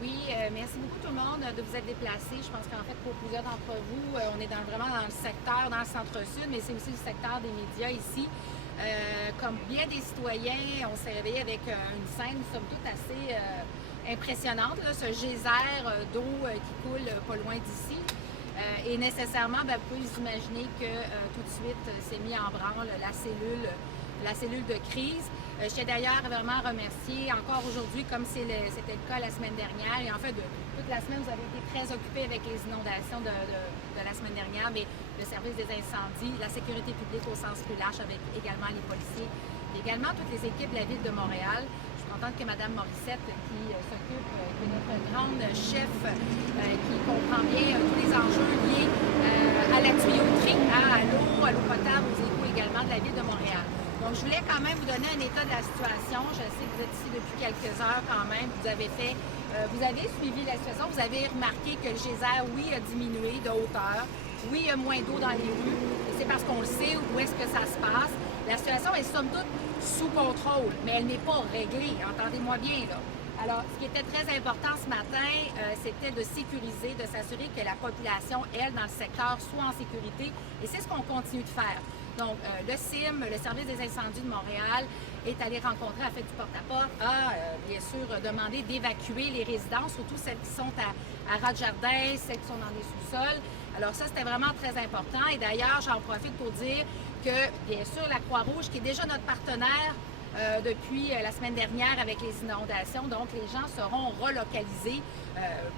Oui, merci beaucoup tout le monde de vous être déplacés. Je pense qu'en fait, pour plusieurs d'entre vous, on est vraiment dans le secteur, dans le centre-sud, mais c'est aussi le secteur des médias ici. Comme bien des citoyens, on s'est réveillé avec une scène, somme toute, assez impressionnante, là, ce geyser d'eau qui coule pas loin d'ici. Et nécessairement, vous pouvez vous imaginer que tout de suite s'est mis en branle la cellule de crise. Je tiens d'ailleurs vraiment à remercier encore aujourd'hui, comme c'était le cas la semaine dernière, et en fait, toute la semaine, vous avez été très occupés avec les inondations de la semaine dernière, mais le service des incendies, la sécurité publique au sens plus large, avec également les policiers, et également toutes les équipes de la Ville de Montréal. Je suis contente que Mme Morissette, qui s'occupe, qui est notre grande chef, qui comprend bien tous les enjeux liés à la tuyauterie, à l'eau potable, aux égouts également de la Ville de Montréal. Donc, je voulais quand même vous donner un état de la situation. Je sais que vous êtes ici depuis quelques heures quand même. Vous avez suivi la situation. Vous avez remarqué que le geyser, oui, a diminué de hauteur. Oui, il y a moins d'eau dans les rues. Et c'est parce qu'on le sait où est-ce que ça se passe. La situation est somme toute sous contrôle, mais elle n'est pas réglée. Entendez-moi bien, là. Alors, ce qui était très important ce matin, c'était de sécuriser, de s'assurer que la population, elle, dans le secteur, soit en sécurité. Et c'est ce qu'on continue de faire. Donc, le CIM, le Service des incendies de Montréal, est allé rencontrer, a fait du porte-à-porte, a bien sûr demandé d'évacuer les résidences, surtout celles qui sont à Ras-de-Jardin, celles qui sont dans les sous-sols. Alors ça, c'était vraiment très important. Et d'ailleurs, j'en profite pour dire que, bien sûr, la Croix-Rouge, qui est déjà notre partenaire depuis la semaine dernière avec les inondations. Donc, les gens seront relocalisés,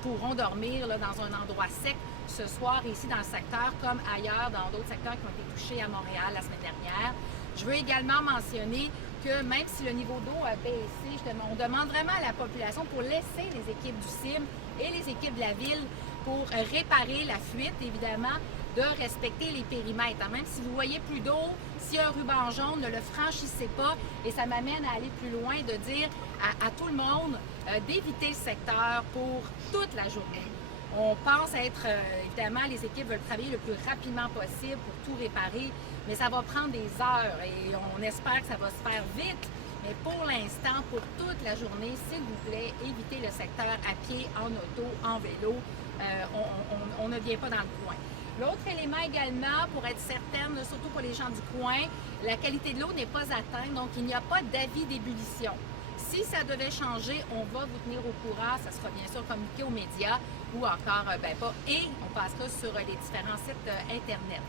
pourront dormir là, dans un endroit sec ce soir ici dans le secteur, comme ailleurs dans d'autres secteurs qui ont été touchés à Montréal la semaine dernière. Je veux également mentionner que même si le niveau d'eau a baissé, on demande vraiment à la population pour laisser les équipes du CIM et les équipes de la ville pour réparer la fuite, évidemment, de respecter les périmètres. Même si vous voyez plus d'eau, s'il y a un ruban jaune, ne le franchissez pas. Et ça m'amène à aller plus loin, de dire à tout le monde d'éviter le secteur pour toute la journée. On pense être, évidemment, les équipes veulent travailler le plus rapidement possible pour tout réparer, mais ça va prendre des heures et on espère que ça va se faire vite. Mais pour l'instant, pour toute la journée, s'il vous plaît, évitez le secteur à pied, en auto, en vélo. On ne vient pas dans le coin. L'autre élément également, pour être certaine, surtout pour les gens du coin, la qualité de l'eau n'est pas atteinte, donc il n'y a pas d'avis d'ébullition. Si ça devait changer, on va vous tenir au courant. Ça sera bien sûr communiqué aux médias ou encore, pas, et on passera sur les différents sites Internet.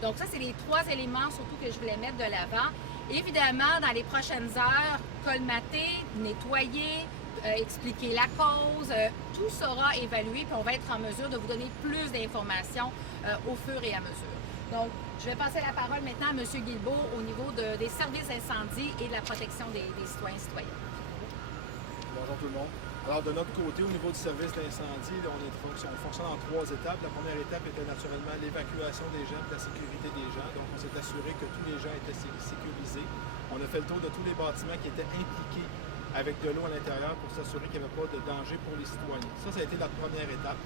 Donc ça, c'est les trois éléments surtout que je voulais mettre de l'avant. Évidemment, dans les prochaines heures, colmater, nettoyer, expliquer la cause, tout sera évalué puis on va être en mesure de vous donner plus d'informations au fur et à mesure. Donc, je vais passer la parole maintenant à M. Guilbeault au niveau des services d'incendie et de la protection des citoyens et citoyennes. Bonjour tout le monde. Alors, de notre côté, au niveau du service d'incendie, on fonctionne en trois étapes. La première étape était naturellement l'évacuation des gens, la sécurité des gens. Donc, on s'est assuré que tous les gens étaient sécurisés. On a fait le tour de tous les bâtiments qui étaient impliqués avec de l'eau à l'intérieur pour s'assurer qu'il n'y avait pas de danger pour les citoyens. Ça a été la première étape.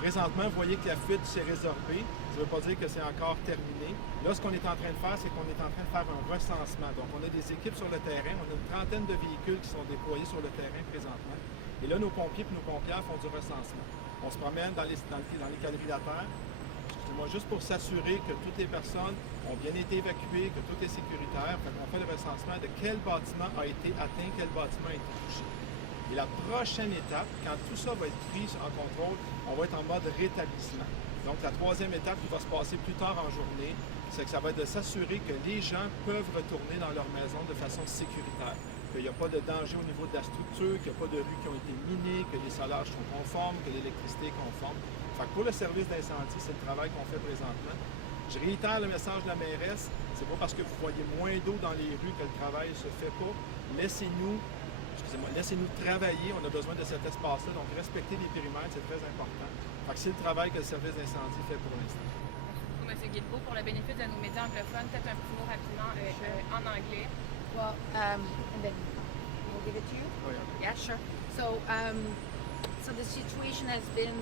Présentement, vous voyez que la fuite s'est résorbée. Ça ne veut pas dire que c'est encore terminé. Là, ce qu'on est en train de faire, c'est qu'on est en train de faire un recensement. Donc, on a des équipes sur le terrain. On a une trentaine de véhicules qui sont déployés sur le terrain présentement. Et là, nos pompiers et nos pompières font du recensement. On se promène dans les quadrilatères, excusez-moi, juste pour s'assurer que toutes les personnes ont bien été évacuées, que tout est sécuritaire. On fait le recensement de quel bâtiment a été atteint, quel bâtiment a été touché. Et la prochaine étape, quand tout ça va être pris en contrôle, on va être en mode rétablissement. Donc, la troisième étape qui va se passer plus tard en journée, c'est que ça va être de s'assurer que les gens peuvent retourner dans leur maison de façon sécuritaire. Qu'il n'y a pas de danger au niveau de la structure, qu'il n'y a pas de rues qui ont été minées, que les solages sont conformes, que l'électricité est conforme. Fait que pour le service d'incendie, c'est le travail qu'on fait présentement. Je réitère le message de la mairesse, c'est pas parce que vous voyez moins d'eau dans les rues que le travail ne se fait pas. Laissez-nous travailler, on a besoin de cet espace-là, donc respecter les périmètres, c'est très important. Fait que c'est le travail que le service d'incendie fait pour l'instant. Merci beaucoup, M. Guilbeault. Pour le bénéfice de nos médias anglophones, peut-être un petit mot rapidement en anglais. Well, and then we'll give it to you? Oh, yeah. Yeah, sure. So, so the situation has been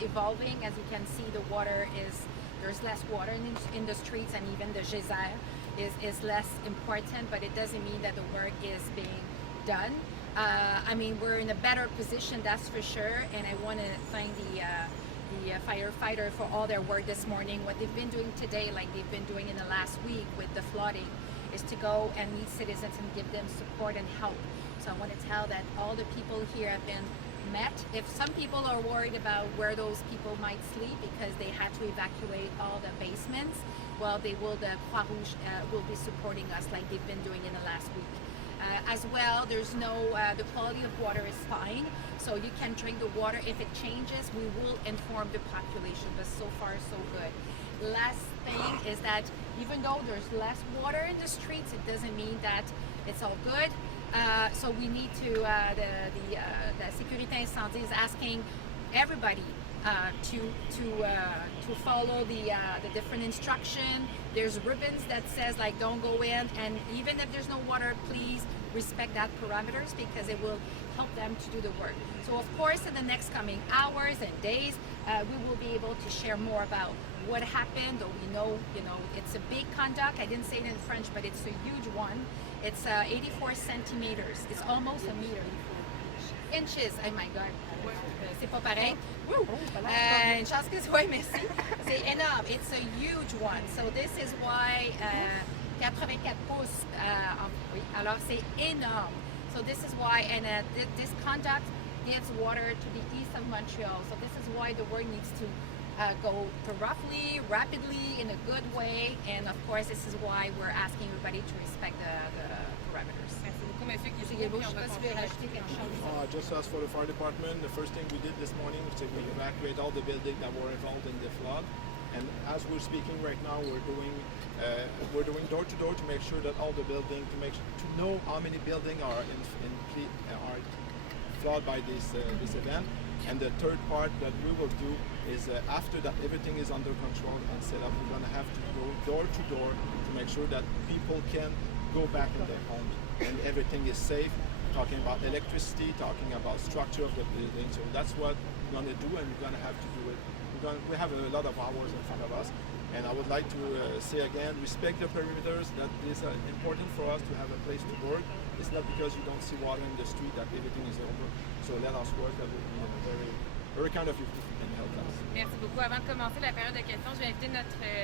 evolving. As you can see, there's less water in the streets, and even the geyser is less important, but it doesn't mean that the work is being done. I mean, we're in a better position, that's for sure. And I want to thank the firefighter for all their work this morning. What they've been doing today, like they've been doing in the last week with the flooding, is to go and meet citizens and give them support and help. So I want to tell that all the people here have been met. If some people are worried about where those people might sleep because they had to evacuate all the basements, well, the Croix Rouge will be supporting us like they've been doing in the last week. As well, there's no, the quality of water is fine, so you can drink the water. If it changes, we will inform the population, but so far so good. Last thing is that even though there's less water in the streets, it doesn't mean that it's all good. So we need to, the Sécurité Incendie is asking everybody to follow the different instruction. There's ribbons that says like don't go in, and even if there's no water, please respect that parameters because it will help them to do the work. So of course in the next coming hours and days we will be able to share more about what happened. Or we know, it's a big conduct. I didn't say it in French, but it's a huge one. It's 84 centimeters. It's almost a meter. Inches, oh my god, c'est pas pareil. Une chance que c'est, merci. C'est énorme. It's a huge one. So this is why 84 pouces. Oui, alors c'est énorme. So this is why, and this conduct gives water to the east of Montreal. So this is why the work needs to go rapidly, in a good way. And of course, this is why we're asking everybody to respect the parameters. Merci beaucoup, Monsieur Guilbeault. Just as for the fire department, the first thing we did this morning was to evacuate all the buildings that were involved in the flood. And as we're speaking right now, we're doing door to door to make sure that all the buildings, to know how many buildings are are flooded by this event. And the third part that we will do is after that everything is under control and set up, we're going to have to go door to door to make sure that people can go back in their homes and everything is safe. Talking about electricity, talking about structure of the building. So that's what we're going to do, and we're going to have to do it. We have a lot of hours in front of us. And I would like to say again, respect the perimeters. That is important for us to have a place to work. It's not because you don't see water in the street that everything is over. So let us work. That will be very kind of you if you can help us. Merci beaucoup. Avant de commencer la période de questions, je vais inviter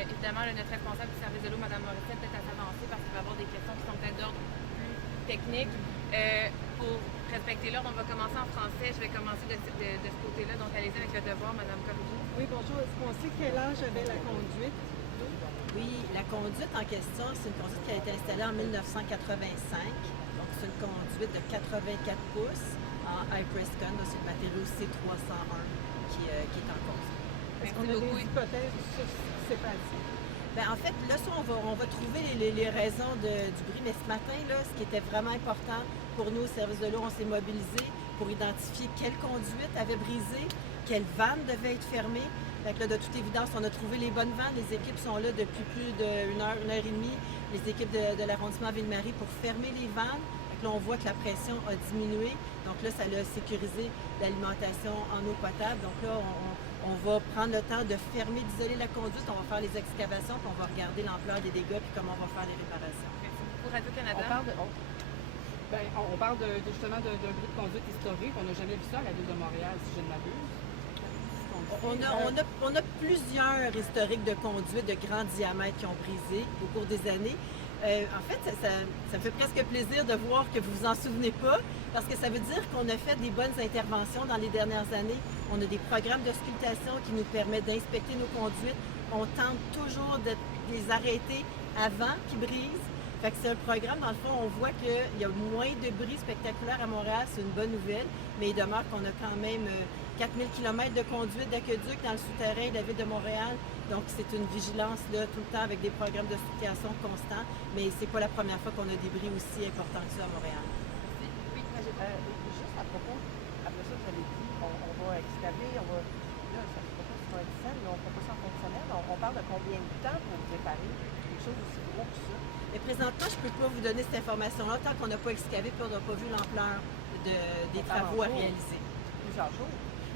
évidemment notre responsable du service de l'eau, Mme Morissette, peut-être à s'avancer parce qu'il va y avoir des questions qui sont peut-être d'ordre plus technique. Pour respecter l'ordre, on va commencer en français. Je vais commencer de ce côté-là. Donc allez-y avec le devoir, Mme Corriveau. Oui, bonjour. Est-ce qu'on sait quel âge avait la conduite? Oui, la conduite en question, c'est une conduite qui a été installée en 1985. Donc, c'est une conduite de 84 pouces en Hyprescon. C'est le matériau C301 qui est en cause. Est-ce qu'on a des hypothèses sur ce qui s'est passé? Bien, en fait, là, ça, on va trouver les raisons du bruit. Mais ce matin, là, ce qui était vraiment important pour nous, au service de l'eau, on s'est mobilisé pour identifier quelle conduite avait brisé, quelle vanne devait être fermée. Fait que là, de toute évidence, on a trouvé les bonnes vannes. Les équipes sont là depuis plus d'une heure et demie. Les équipes de l'arrondissement Ville-Marie pour fermer les vannes. Fait que là, on voit que la pression a diminué. Donc là, ça a sécurisé l'alimentation en eau potable. Donc là, on va prendre le temps de fermer, d'isoler la conduite. On va faire les excavations, puis on va regarder l'ampleur des dégâts, puis comment on va faire les réparations. Merci beaucoup. Radio-Canada. On parle justement d'un bruit de conduite historique. On n'a jamais vu ça à la ville de Montréal, si je ne m'abuse. On a plusieurs historiques de conduite de grand diamètre qui ont brisé au cours des années. En fait, ça me fait presque plaisir de voir que vous vous en souvenez pas, parce que ça veut dire qu'on a fait des bonnes interventions dans les dernières années. On a des programmes d'auscultation qui nous permettent d'inspecter nos conduites. On tente toujours de les arrêter avant qu'ils brisent. Fait que c'est un programme, dans le fond, on voit qu'il y a moins de bris spectaculaires à Montréal, c'est une bonne nouvelle, mais il demeure qu'on a quand même 4000 km de conduite d'aqueduc dans le souterrain de la ville de Montréal. Donc, c'est une vigilance là, tout le temps avec des programmes d'hospitalisation constants, mais c'est pas la première fois qu'on a des bris aussi importants que ça à Montréal. Oui, juste à propos, après ça, vous avez dit, on va excaver, là, ça ne pas sur une scène, mais on ne fait pas ça en fin de semaine. On parle de combien de temps pour réparer quelque chose aussi gros que ça? Mais présentement, je ne peux pas vous donner cette information-là tant qu'on n'a pas excavé et on n'a pas vu l'ampleur des travaux à réaliser. Plusieurs jours?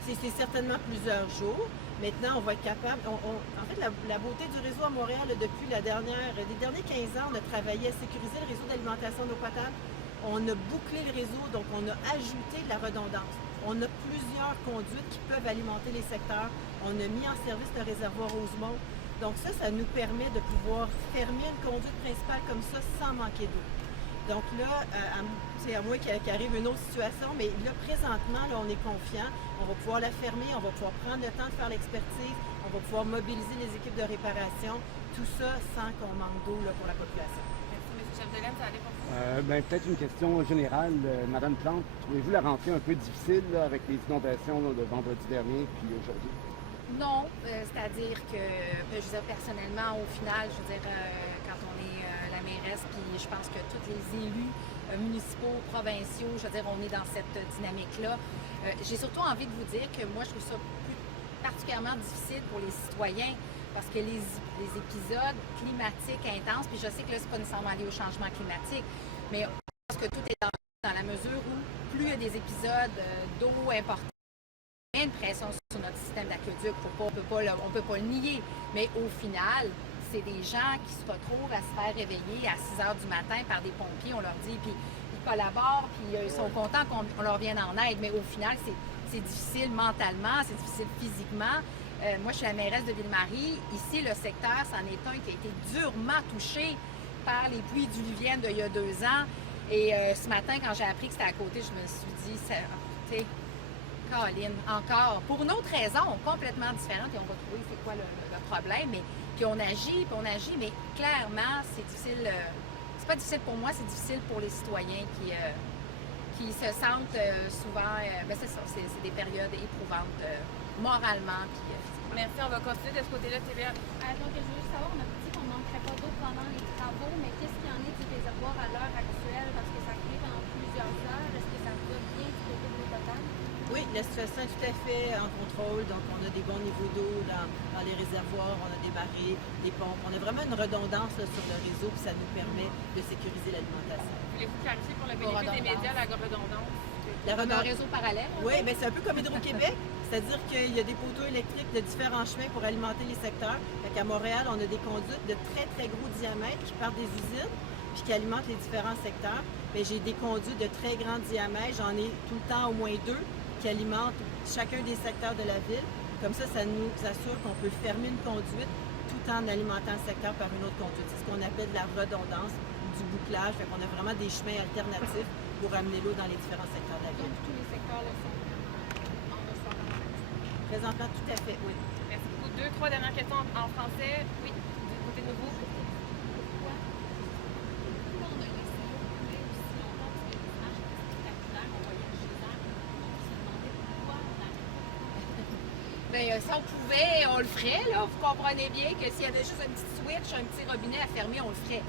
C'est certainement plusieurs jours. Maintenant, on va être capable... en fait, la beauté du réseau à Montréal, depuis les derniers 15 ans, on a travaillé à sécuriser le réseau d'alimentation d'eau potable. On a bouclé le réseau, donc on a ajouté de la redondance. On a plusieurs conduites qui peuvent alimenter les secteurs. On a mis en service le réservoir Rosemont. Donc ça nous permet de pouvoir fermer une conduite principale comme ça sans manquer d'eau. Donc là, c'est à moi qu'arrive une autre situation, mais là, présentement, là, on est confiant. On va pouvoir la fermer, on va pouvoir prendre le temps de faire l'expertise, on va pouvoir mobiliser les équipes de réparation, tout ça sans qu'on manque d'eau là, pour la population. Merci, M. Chapdelaine. Ça allait pour vous? Peut-être une question générale. Madame Plante, trouvez-vous la rentrée un peu difficile là, avec les inondations là, de vendredi dernier puis aujourd'hui? Non, c'est-à-dire que, je veux dire, personnellement, au final, je veux dire, quand on est la mairesse, puis je pense que tous les élus municipaux, provinciaux, je veux dire, on est dans cette dynamique-là. J'ai surtout envie de vous dire que moi, je trouve ça particulièrement difficile pour les citoyens parce que les épisodes climatiques intenses, puis je sais que là, c'est pas nécessairement lié au changement climatique, mais je pense que tout est dans la mesure où plus il y a des épisodes d'eau importants, il y a une pression sur notre système d'aqueduc, on peut pas le nier, mais au final, c'est des gens qui se retrouvent à se faire réveiller à 6 heures du matin par des pompiers, on leur dit, puis ils collaborent, puis ils sont contents qu'on leur vienne en aide, mais au final, c'est difficile mentalement, c'est difficile physiquement. Moi, je suis la mairesse de Ville-Marie. Ici, le secteur, c'en est un qui a été durement touché par les pluies diluviennes d'il y a 2 ans. Et ce matin, quand j'ai appris que c'était à côté, je me suis dit, tu sais, Caroline, encore, pour une autre raison complètement différente, et on va trouver c'est quoi le problème, mais puis on agit, mais clairement, c'est difficile, c'est pas difficile pour moi, c'est difficile pour les citoyens qui se sentent souvent, c'est ça, c'est des périodes éprouvantes moralement. Puis, merci, on va continuer de ce côté-là, TVA. Donc, je veux juste savoir, on a dit qu'on ne manquerait pas d'eau pendant les travaux, mais qu'est-ce qu'il y en est du réservoir à l'heure actuelle? Parce que ça crée pendant plusieurs heures. Est-ce que ça va bien du côté de l'eau totale? Oui, la situation est tout à fait en contrôle. Donc, on a des bons niveaux d'eau dans les réservoirs, on a des marées, des pompes. On a vraiment une redondance là, sur le réseau, puis ça nous permet de sécuriser l'alimentation. Voulez-vous clarifier pour le bénéfice des médias la redondance? Un réseau parallèle? Oui, bien c'est un peu comme Hydro-Québec, c'est-à-dire qu'il y a des poteaux électriques de différents chemins pour alimenter les secteurs. Fait qu'à Montréal, on a des conduites de très, très gros diamètre qui partent des usines puis qui alimentent les différents secteurs. Bien, j'ai des conduites de très grand diamètre, j'en ai tout le temps au moins 2 qui alimentent chacun des secteurs de la ville. Comme ça nous assure qu'on peut fermer une conduite tout en alimentant le secteur par une autre conduite. C'est ce qu'on appelle de la redondance, du bouclage. Fait qu'on a vraiment des chemins alternatifs pour amener l'eau dans les différents secteurs de la ville. Donc, tous les secteurs le sont en restaurant. Présentement, tout à fait, oui. Merci beaucoup. 2, 3 dernières questions en français. Oui, du côté de vous. Pourquoi on a laissé l'eau couler aussi longtemps? Parce que les images étaient spectaculaires, on voyait le geyser. On se demandait pourquoi on arrêtait. Bien, si on pouvait, on le ferait. Là. Vous comprenez bien que s'il y avait juste un petit switch, un petit robinet à fermer, on le ferait.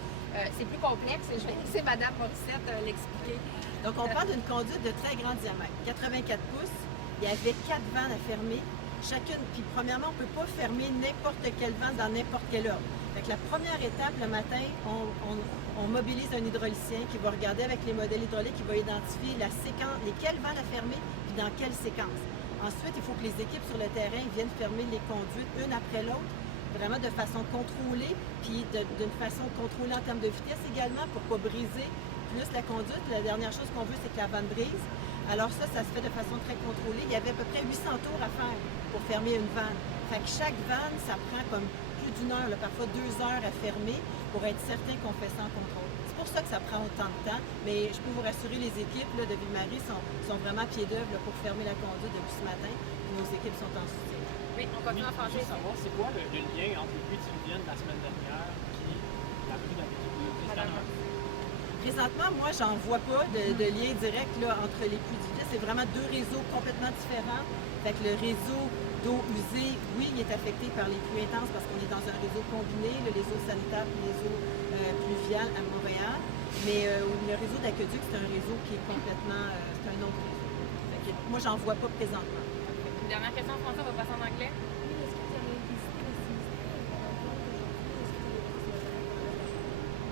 C'est plus complexe et je vais laisser Mme Morissette l'expliquer. Donc, on parle d'une conduite de très grand diamètre, 84 pouces. Il y avait 4 vannes à fermer. Chacune, puis premièrement, on ne peut pas fermer n'importe quelle vanne dans n'importe quel ordre. Donc, la première étape, le matin, on mobilise un hydraulicien qui va regarder avec les modèles hydrauliques, qui va identifier la séquence, lesquelles vannes à fermer, puis dans quelle séquence. Ensuite, il faut que les équipes sur le terrain viennent fermer les conduites une après l'autre, vraiment de façon contrôlée, puis d'une façon contrôlée en termes de vitesse également, pour ne pas briser plus la conduite. La dernière chose qu'on veut, c'est que la vanne brise. Alors ça se fait de façon très contrôlée. Il y avait à peu près 800 tours à faire pour fermer une vanne. Fait que chaque vanne, ça prend comme plus d'1 heure, là, parfois 2 heures à fermer pour être certain qu'on fait ça en contrôle. C'est pour ça que ça prend autant de temps, mais je peux vous rassurer, les équipes là, de Ville-Marie sont vraiment à pied d'œuvre pour fermer la conduite depuis ce matin. Et nos équipes sont en soutien. Oui, on continue en français. Je veux savoir, c'est quoi le lien entre les pluies diluviennes de la semaine dernière et la pluie d'habitude? Présentement, moi, j'en vois pas de lien direct là, entre les pluies diluviennes. C'est vraiment 2 réseaux complètement différents. Fait que le réseau d'eau usée, oui, il est affecté par les pluies intenses parce qu'on est dans un réseau combiné, le réseau sanitaire et les eaux pluviales à Montréal. Mais le réseau d'aqueduc, c'est un réseau qui est complètement, c'est un autre réseau. Fait que, moi, j'en vois pas présentement. Une dernière question en français, on va passer en anglais. Oui, est-ce que vous avez visité le sinistre?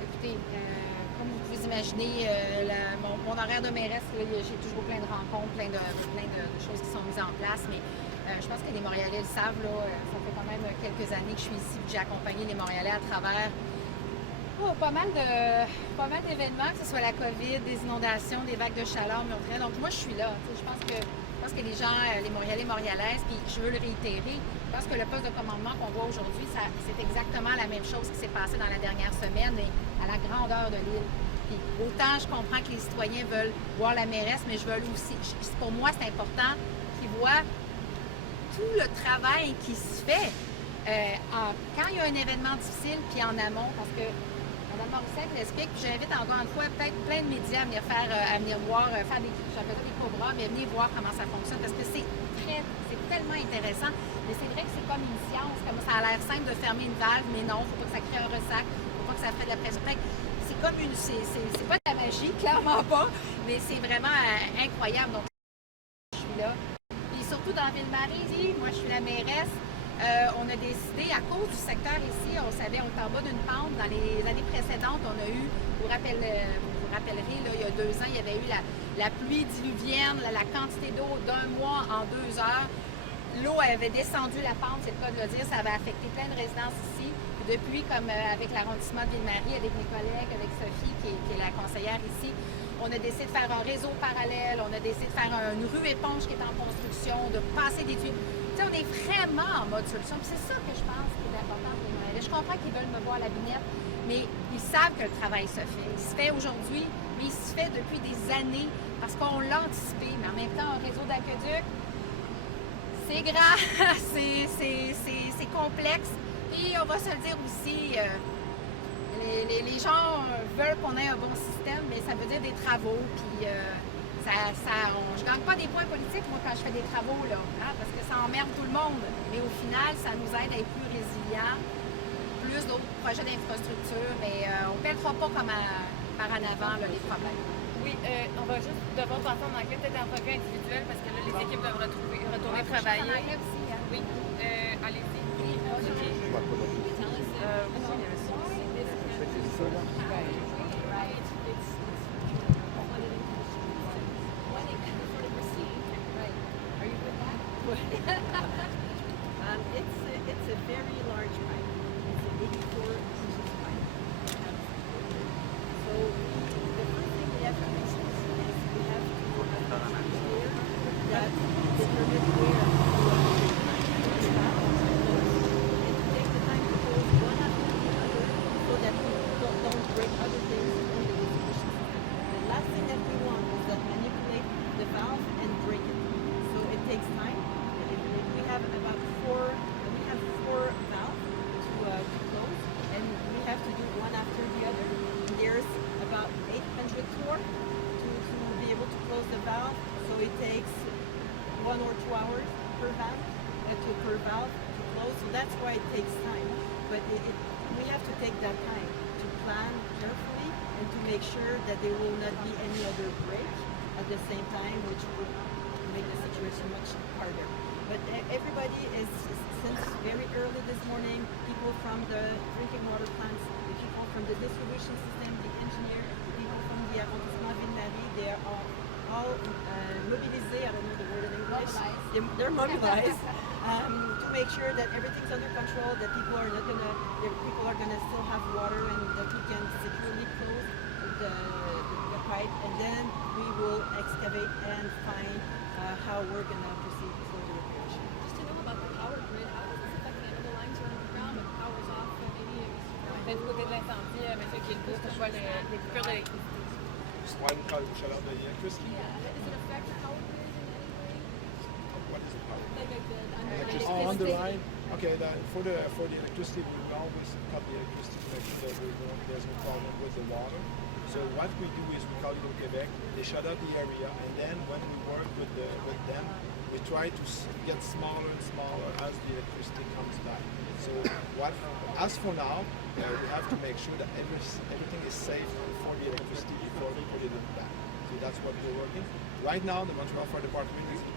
Écoutez, comme vous pouvez imaginer, mon horaire de mairesse, j'ai toujours plein de rencontres, plein de choses qui sont mises en place, mais je pense que les Montréalais le savent, là, ça fait quand même quelques années que je suis ici, que j'ai accompagné les Montréalais à travers Oh, pas mal d'événements, que ce soit la COVID, des inondations, des vagues de chaleur, mais donc moi je suis là. Je pense que les gens, les Montréalais, Montréalaises, puis je veux le réitérer, je pense que le poste de commandement qu'on voit aujourd'hui, c'est exactement la même chose qui s'est passé dans la dernière semaine, mais à la grandeur de l'île. Puis autant je comprends que les citoyens veulent voir la mairesse, mais je veux aussi, pour moi c'est important qu'ils voient tout le travail qui se fait quand il y a un événement difficile, puis en amont, parce que Mme Morissette l'explique, puis j'invite encore une fois peut-être plein de médias à venir voir, faire j'appelle ça des cobras, mais venir voir comment ça fonctionne, parce que c'est tellement intéressant, mais c'est vrai que c'est comme une science, comme ça a l'air simple de fermer une valve, mais non, il ne faut pas que ça crée un ressac, il ne faut pas que ça fasse de la pression. C'est comme c'est pas de la magie, clairement pas, mais c'est vraiment incroyable, donc je suis là. Puis surtout dans Ville-Marie, moi je suis la mairesse. On a décidé, à cause du secteur ici, on savait, on était en bas d'une pente. Dans les années précédentes, on a eu, vous vous rappellerez, là, il y a 2 ans, il y avait eu la pluie diluvienne, la quantité d'eau d'1 mois en 2 heures. L'eau avait descendu la pente, c'est le cas de le dire, ça avait affecté plein de résidences ici. Puis depuis, comme avec l'arrondissement de Ville-Marie, avec mes collègues, avec Sophie, qui est la conseillère ici, on a décidé de faire un réseau parallèle, on a décidé de faire une rue éponge qui est en construction, de passer des tuyaux. On est vraiment en mode solution. C'est ça que je pense qui est important pour les Montréalais. Je comprends qu'ils veulent me voir à la vignette, mais ils savent que le travail se fait. Il se fait aujourd'hui, mais il se fait depuis des années parce qu'on l'a anticipé. Mais en même temps, un réseau d'aqueduc, c'est grand, c'est complexe. Et on va se le dire aussi, les gens veulent qu'on ait un bon système, mais ça veut dire des travaux. Puis, je ne gagne pas des points politiques, moi, quand je fais des travaux, là, hein, parce que ça emmerde tout le monde. Mais au final, ça nous aide à être plus résilients, plus d'autres projets d'infrastructure, mais on ne pèlera pas comme par en avant là, les problèmes. Oui, on va juste devoir passer en anglais, peut-être en entrevue individuelle, parce que là, les équipes doivent retourner travailler. En anglais aussi, hein? Oui, allez-y. It's a very large pipe. It's an 84 inches pipe. So the first thing we have to make is we have to clear that determine where and to take the time to close one after the other so that we don't break other things in the distribution system. The last thing that we want is that manipulate the valve and break it. So it takes time. We have about four valves to close, and we have to do one after the other. And there's about 800 torque to be able to close the valve, so it takes 1 or 2 hours per valve to close. So that's why it takes time. But we have to take that time to plan carefully and to make sure that there will not be any other break at the same time, which would make the situation much harder. But everybody is, since very early this morning, people from the drinking water plants, the people from the distribution system, the engineer, the people from the arrondissement Ville-Marie, they are all mobilisés, I don't know the word in English. They're mobilized to make sure that everything's under control, that people are gonna still have water and that we can securely close the pipe, and then we will excavate and find how we're gonna proceed for the reparation. Just to know about the power grid, how does this affect the lines are underground and power's off, maybe Du côté de l'incendie, M. Guilbeault, c'est quoi les coupures d'électricité? Why we call it chaleur de electricity? does it affect the power grid in any way? What is the power? Like the Electricity. underlying On the line. Okay, for the electricity, we will always cut the electricity to make sure that there's no problem with the water. So what we do is we call it Quebec. They shut out the area, and then when we work with them, we try to get smaller and smaller as the electricity comes back. So as for now, we have to make sure that everything is safe for the electricity before we put it back. So that's what we're working. Right now, the Montreal Fire Department is in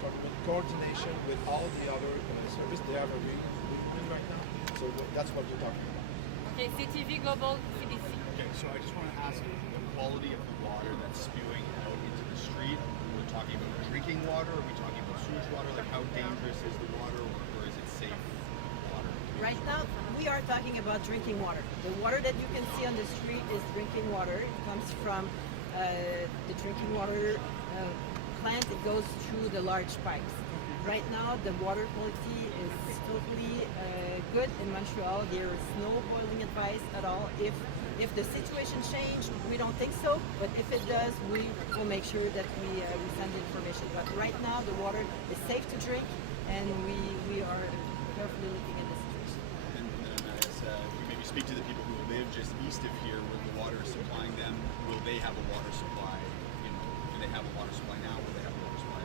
coordination with all the other services. They have a really good plan right now. So that's what we're talking about. Okay, CTV Global CBC. Okay, so I just want to ask you, the quality of the water that's spewing out into the street, we're talking about drinking water, are we talking about sewage water? Like how dangerous is the water, or is it safe water? Right now, we are are talking about drinking water. The water that you can see on the street is drinking water. It comes from the drinking water plant. It goes through the large pipes. Right now, the water quality is totally good in Montreal. There is no boiling advice at all. If the situation changes, we don't think so, but if it does, we will make sure that we send the information. But right now, the water is safe to drink, and we are carefully looking at the situation. And as you maybe speak to the people who live just east of here, where the water is supplying them, will they have a water supply? You know, do they have a water supply now? Will they have a water supply?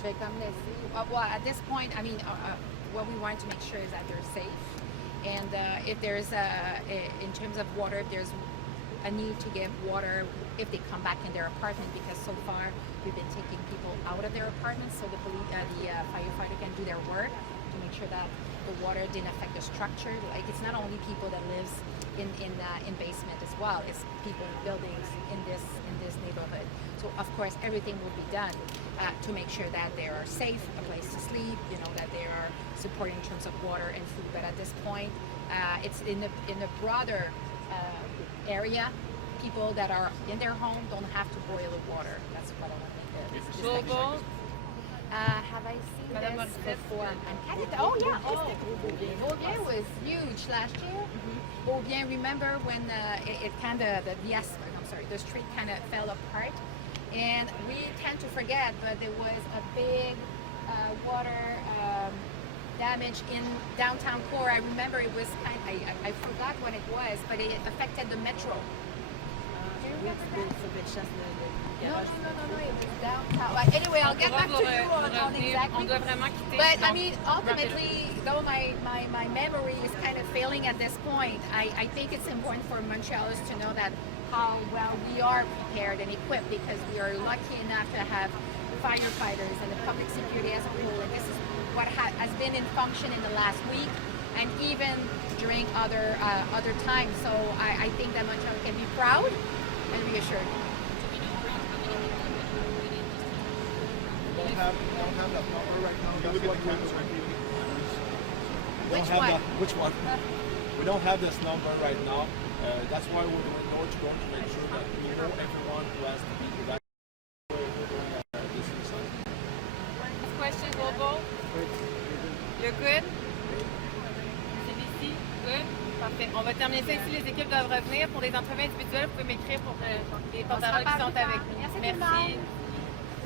Je vais comme laisser. Well, at this point, I mean, what we want to make sure is that they're safe. And if there's in terms of water, if there's a need to give water if they come back in their apartment, because so far we've been taking people out of their apartments so the firefighter can do their work to make sure that the water didn't affect the structure. Like, it's not only people that lives in basement as well. It's people in buildings in this neighborhood. So of course everything will be done to make sure that they are safe, a place to sleep, you know, that they are supported in terms of water and food. But at this point, it's in the broader area. People that are in their home don't have to boil the water. That's what I want to make the Bobo, have I seen Madame this Morissette. before? Oh yeah, Beaubien was huge last year. Beaubien, remember when it kind of, the street kind of fell apart? And we tend to forget, but there was a big water damage in downtown core. I remember it was I forgot what it was, but it affected the metro. Do you remember that? No, it was downtown. But anyway, I'll get back to you on exactly. On doit vraiment quitter. But I Donc, mean, ultimately, though my memory is kind of failing at this point, I think it's important for Montrealers to know that how well we are prepared and equipped, because we are lucky enough to have firefighters and the public security as a whole. And this is what has been in function in the last week, and even during other times. So I think that Montreal can be proud and reassured. We don't have that number right now. That's what we're doing. Which one? We don't have this number right now. That's why we're doing door to door to make sure that we know everyone who has to be evacuated. This season. Last question, Bobo. You're good? CBC, good? Parfait. On va terminer ça ici. Les équipes doivent revenir. Pour les entrevues individuelles, vous pouvez m'écrire pour les porte-paroles qui sont avec nous. Merci.